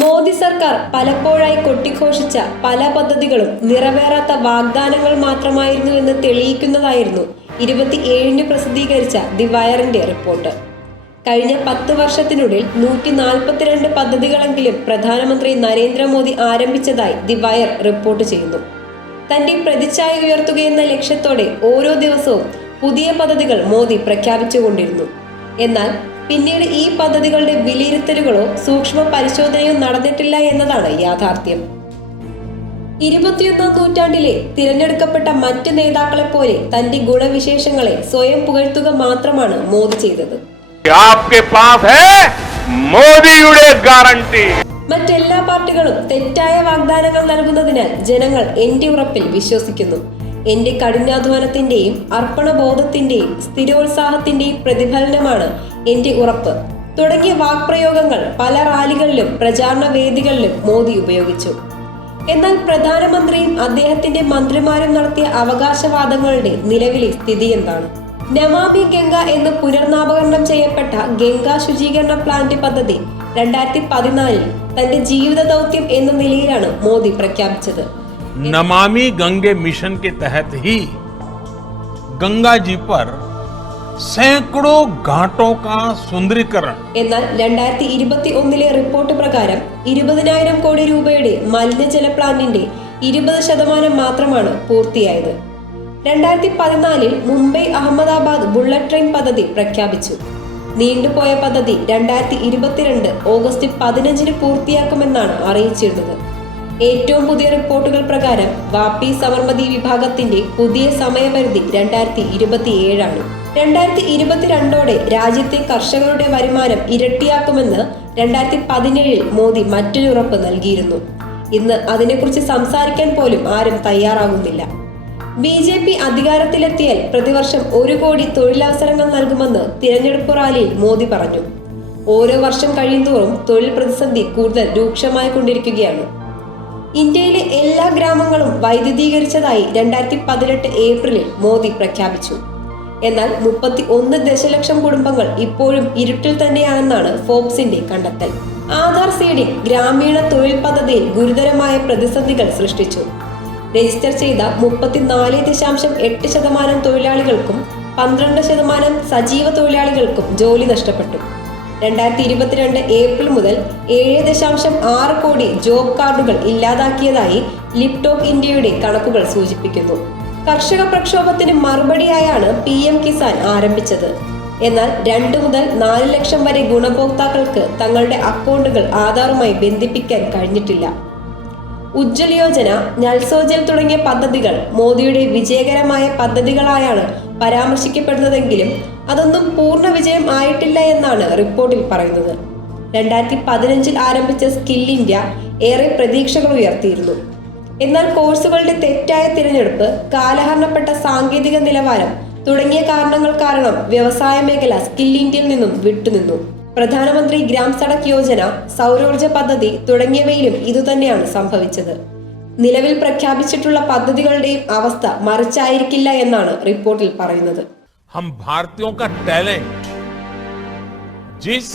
മോദി സർക്കാർ പലപ്പോഴായി കൊട്ടിഘോഷിച്ച പല പദ്ധതികളും നിറവേറാത്ത വാഗ്ദാനങ്ങൾ മാത്രമായിരുന്നു എന്ന് തെളിയിക്കുന്നതായിരുന്നു ഇരുപത്തിയേഴിന് പ്രസിദ്ധീകരിച്ച ദി വയറിന്റെ റിപ്പോർട്ട്. കഴിഞ്ഞ പത്ത് വർഷത്തിനുള്ളിൽ നൂറ്റി നാൽപ്പത്തിരണ്ട് പദ്ധതികളെങ്കിലും പ്രധാനമന്ത്രി നരേന്ദ്രമോദി ആരംഭിച്ചതായി ദി വയർ റിപ്പോർട്ട് ചെയ്യുന്നു. തന്റെ പ്രതിച്ഛായ ഉയർത്തുകയെന്ന ലക്ഷ്യത്തോടെ ഓരോ ദിവസവും പുതിയ പദ്ധതികൾ മോദി പ്രഖ്യാപിച്ചുകൊണ്ടിരുന്നു. എന്നാൽ പിന്നീട് ഈ പദ്ധതികളുടെ വിലയിരുത്തലുകളോ സൂക്ഷ്മ പരിശോധനയോ നടന്നിട്ടില്ല എന്നതാണ് യാഥാർത്ഥ്യം. ഇരുപത്തിയൊന്നാം നൂറ്റാണ്ടിലെ തിരഞ്ഞെടുക്കപ്പെട്ട മറ്റ് നേതാക്കളെ പോലെ തന്റെ ഗുണവിശേഷങ്ങളെ സ്വയം പുകഴ്ത്തുക മാത്രമാണ് മോദി ചെയ്തത്. മോദിയുടെ ഗ്യാരണ്ടി മറ്റെല്ലാ പാർട്ടികളും തെറ്റായ വാഗ്ദാനങ്ങൾ നൽകുന്നതിനാൽ ജനങ്ങൾ എന്റെ ഉറപ്പിൽ വിശ്വസിക്കുന്നു. എന്റെ കഠിനാധ്വാനത്തിന്റെയും അർപ്പണബോധത്തിന്റെയും സ്ഥിരോത്സാഹത്തിന്റെയും പ്രതിഫലനമാണ് എന്റെ ഉറപ്പ്. തുടങ്ങിയ വാക്പ്രയോഗങ്ങൾ പല റാലികളിലും പ്രചാരണ വേദികളിലും മോദി ഉപയോഗിച്ചു. എന്നാൽ പ്രധാനമന്ത്രിയും അദ്ദേഹത്തിന്റെ മന്ത്രിമാരും നടത്തിയ അവകാശവാദങ്ങളുടെ നിലവിലെ സ്ഥിതി എന്താണ്? നമാമി ഗംഗ എന്ന് പുനർനാമകരണം ചെയ്യപ്പെട്ട ഗംഗാ ശുചീകരണ പ്ലാന്റ് പദ്ധതി രണ്ടായിരത്തി പതിനാലിൽ തന്റെ ജീവിത ദൗത്യം എന്ന നിലയിലാണ് മോദി പ്രഖ്യാപിച്ചത്. नमामि गंगे मिशन के तहत ही गंगा जी पर सैकड़ों घाटों का सुंदरीकरण എന്നാൽ രണ്ടായിരത്തി ഇരുപത്തി ഒന്നിലെ റിപ്പോർട്ട് പ്രകാരം ഇരുപതിനായിരം കോടി രൂപയുടെ മലിനജല പ്ലാന്റിന്റെ ഇരുപത് ശതമാനം മാത്രമാണ് പൂർത്തിയായത് രണ്ടായിരത്തി പതിനാലിൽ മുംബൈ അഹമ്മദാബാദ് ബുള്ളറ്റ് ട്രെയിൻ പദ്ധതി പ്രഖ്യാപിച്ചു നീണ്ടുപോയ പദ്ധതി രണ്ടായിരത്തി ഇരുപത്തിരണ്ട് ഓഗസ്റ്റ് പതിനഞ്ചിന് പൂർത്തിയാക്കുമെന്നാണ് അറിയിച്ചിരുന്നത് ഏറ്റവും പുതിയ റിപ്പോർട്ടുകൾ പ്രകാരം വാപ്പി സബർമതി വിഭാഗത്തിന്റെ പുതിയ സമയപരിധി രണ്ടായിരത്തി ഇരുപത്തിയേഴാണ് രണ്ടായിരത്തി ഇരുപത്തിരണ്ടോടെ രാജ്യത്തെ കർഷകരുടെ വരുമാനം ഇരട്ടിയാക്കുമെന്ന് രണ്ടായിരത്തി പതിനേഴിൽ മോദി മറ്റൊരു ഉറപ്പ് നൽകിയിരുന്നു. ഇന്ന് അതിനെക്കുറിച്ച് സംസാരിക്കാൻ പോലും ആരും തയ്യാറാകുന്നില്ല. ബി ജെ പി അധികാരത്തിലെത്തിയാൽ പ്രതിവർഷം ഒരു കോടി തൊഴിലവസരങ്ങൾ നൽകുമെന്ന് തിരഞ്ഞെടുപ്പ് റാലിയിൽ മോദി പറഞ്ഞു. ഓരോ വർഷം കഴിയുന്തോറും തൊഴിൽ പ്രതിസന്ധി കൂടുതൽ രൂക്ഷമായി കൊണ്ടിരിക്കുകയാണ് ഇന്ത്യയിലെ എല്ലാ ഗ്രാമങ്ങളും വൈദ്യുതീകരിച്ചതായി രണ്ടായിരത്തി പതിനെട്ട് ഏപ്രിലിൽ മോദി പ്രഖ്യാപിച്ചു. എന്നാൽ മുപ്പത്തി ഒന്ന് ദശലക്ഷം കുടുംബങ്ങൾ ഇപ്പോഴും ഇരുട്ടിൽ തന്നെയാണെന്നാണ് ഫോബ്സിന്റെ കണ്ടെത്തൽ. ആധാർ സീഡിംഗ് ഗ്രാമീണ തൊഴിൽ പദ്ധതിയിൽ ഗുരുതരമായ പ്രതിസന്ധികൾ സൃഷ്ടിച്ചു. രജിസ്റ്റർ ചെയ്ത മുപ്പത്തിനാല് ദശാംശം എട്ട് ശതമാനം തൊഴിലാളികൾക്കും പന്ത്രണ്ട് ശതമാനം സജീവ തൊഴിലാളികൾക്കും ജോലി നഷ്ടപ്പെട്ടു. രണ്ടായിരത്തി ഇരുപത്തിരണ്ട് ഏപ്രിൽ മുതൽ ഏഴ് ദശാംശം ആറ് കോടി ജോബ് കാർഡുകൾ ഇല്ലാതാക്കിയതായി ലിപ്ടോക്ക് ഇന്ത്യയുടെ കണക്കുകൾ സൂചിപ്പിക്കുന്നു. കർഷക പ്രക്ഷോഭത്തിന് മറുപടിയായാണ് പി എം കിസാൻ ആരംഭിച്ചത്. എന്നാൽ രണ്ട് മുതൽ നാല് ലക്ഷം വരെ ഗുണഭോക്താക്കൾക്ക് തങ്ങളുടെ അക്കൗണ്ടുകൾ ആധാറുമായി ബന്ധിപ്പിക്കാൻ കഴിഞ്ഞിട്ടില്ല. ഉജ്ജ്വൽ യോജന നൽസോജൽ തുടങ്ങിയ പദ്ധതികൾ മോദിയുടെ വിജയകരമായ പദ്ധതികളായാണ് പരാമർശിക്കപ്പെടുന്നതെങ്കിലും അതൊന്നും പൂർണ വിജയം ആയിട്ടില്ല എന്നാണ് റിപ്പോർട്ടിൽ പറയുന്നത്. രണ്ടായിരത്തി പതിനഞ്ചിൽ ആരംഭിച്ച സ്കിൽ ഇന്ത്യ ഏറെ പ്രതീക്ഷകൾ ഉയർത്തിയിരുന്നു. എന്നാൽ കോഴ്സുകളുടെ തെറ്റായ തിരഞ്ഞെടുപ്പ് കാലഹരണപ്പെട്ട സാങ്കേതിക നിലവാരം തുടങ്ങിയ കാരണങ്ങൾ കാരണം വ്യവസായ മേഖല സ്കിൽ ഇന്ത്യയിൽ നിന്നും വിട്ടുനിന്നു. പ്രധാനമന്ത്രി ഗ്രാം സഡക് യോജന സൗരോർജ പദ്ധതി തുടങ്ങിയവയിലും ഇതുതന്നെയാണ് സംഭവിച്ചത്. നിലവിൽ പ്രഖ്യാപിച്ചിട്ടുള്ള പദ്ധതികളുടെയും അവസ്ഥ മറിച്ചായിരിക്കില്ല എന്നാണ് റിപ്പോർട്ടിൽ പറയുന്നത് हम भारतीयों का टैलेंट जिस